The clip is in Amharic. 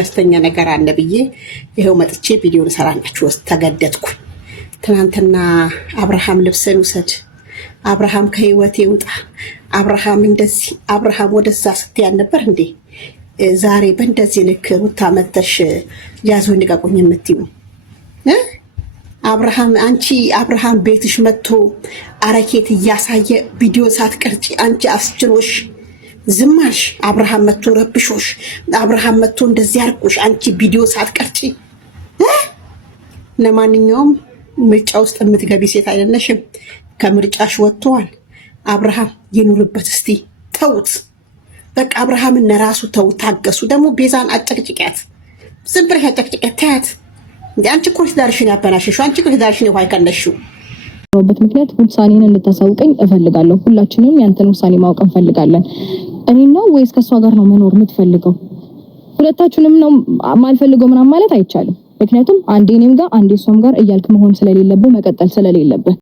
ደስተኛ ነገር አለ ብዬ ይሄው መጥቼ ቪዲዮ ልሰራላችሁ ተገደድኩ። ትናንትና አብርሃም ልብስን ውሰድ፣ አብርሃም ከህይወቴ ውጣ፣ አብርሃም እንደዚህ፣ አብርሃም ወደዛ ስትያን ነበር እንዴ? ዛሬ በእንደዚህ ልክ ሩታ መተሽ ያዙኝ ልቀቁኝ የምትዩ አብርሃም፣ አንቺ አብርሃም ቤትሽ መጥቶ አረኬት እያሳየ ቪዲዮ ሳትቀርጪ አንቺ አስችሎሽ ዝም አልሽ። አብርሃም መጥቶ ረብሾሽ፣ አብርሃም መጥቶ እንደዚህ አርቆሽ አንቺ ቪዲዮ ሳትቀርጪ። ለማንኛውም ምርጫ ውስጥ የምትገቢ ሴት አይደለሽም። ከምርጫሽ ወጥቷል። አብርሃም ይኑርበት። እስቲ ተውት በቃ አብርሃምን ለራሱ ተው፣ ታገሱ። ደግሞ ቤዛን አጨቅጭቂያት፣ ዝም ብለሽ አጨቅጭቂያት፣ ታያት። አንቺ እኮ ትዳርሽን ያበላሽሽው፣ አንቺ እኮ ትዳርሽን የዋይ ከነሽው በት ምክንያት ውሳኔን እንድታሳውቀኝ እፈልጋለሁ። ሁላችንም ያንተን ውሳኔ ማወቅ እንፈልጋለን። እኔ ነው ወይስ ከሷ ጋር ነው መኖር የምትፈልገው? ሁለታችንም ነው ማልፈልገው ምናምን ማለት አይቻልም። ምክንያቱም አንዴ እኔም ጋር አንዴ እሷም ጋር እያልክ መሆን ስለሌለብህ መቀጠል ስለሌለብህ